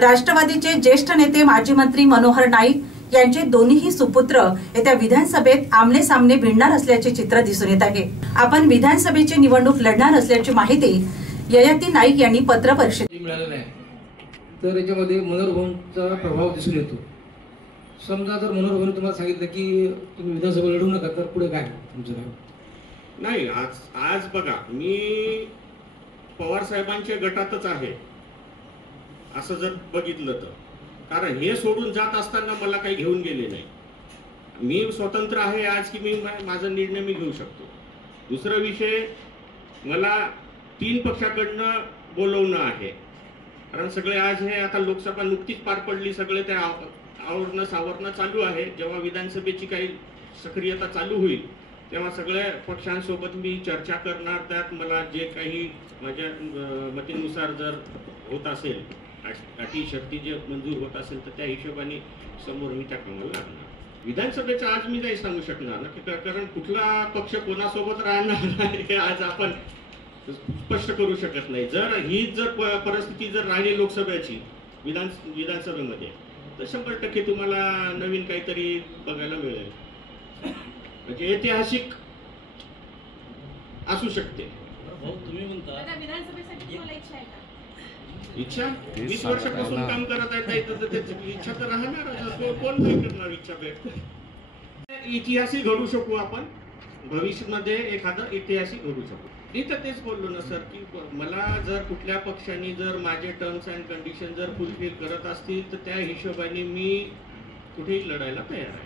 राष्ट्रवादीचे ज्येष्ठ नेते माजी मंत्री मनोहर नाईक यांचे दोन्ही सुपुत्र येत्या विधानसभेत आमने सामने भिडणार असल्याचे चित्र दिसून येत आहे। आपण विधानसभेची निवडणूक लढणार असल्याची माहिती ययाती नाईक यांनी पत्र परिषदेत मिळालेली आहे। तर याच्यामध्ये मनोहर भाऊंचा प्रभाव दिसून येतो। समजा जर मनोहर भाऊंनी तुम्हाला सांगितलं की तुम्ही विधानसभा लढवू नका, तर पुढे काय तुमचं काय? नाही, आज बघा, मी पवार साहेबांच्या गटातच आहे असं जर बघितलं तर, कारण हे सोडून जात असताना मला काही घेऊन गेले नाही। मी स्वतंत्र आहे आज की मी माझा निर्णय मी घेऊ शकतो। दुसरा विषय, मला 3 पक्षाकडनं बोलवणं आहे, कारण सगळे आज हे आता लोकसभा नुकतीच पार पडली, सगळे त्या आवरणं सावरणं चालू आहे। जेव्हा विधानसभेची काही सक्रियता चालू होईल तेव्हा सगळ्या पक्षांसोबत मी चर्चा करणार। त्यात मला जे काही माझ्या मतीनुसार जर होत असेल, अटी शर्ती जे मंजूर होत असेल, तर त्या हिशोबाने समोर मी त्या कामाला लागणार। विधानसभेचं आज मी नाही सांगू शकणार ना, कारण कुठला पक्ष कोणासोबत राहणार हे आज आपण स्पष्ट करू शकत नाही। जर ही परिस्थिती जर राहिली लोकसभेची विधानसभेमध्ये, तर 100% तुम्हाला नवीन काहीतरी बघायला मिळेल, म्हणजे ऐतिहासिक असू शकते। तुम्ही म्हणता विधानसभेसाठी तुम्हाला इच्छा आहे का? इच्छा 20 वर्षापासून काम करत आहेत, तर इच्छा तर राहणार, कोण नाही करणार इच्छा व्यक्त। ऐतिहासिक घडू शकू आपण भविष्यामध्ये, एखादं ऐतिहासिक घडू शकू। मी तर तेच बोललो ना सर, की मला जर कुठल्या पक्षाने जर माझे टर्म्स अँड कंडिशन जर फुलफिल करत असतील, तर त्या हिशोबाने मी कुठेही लढायला तयार आहे।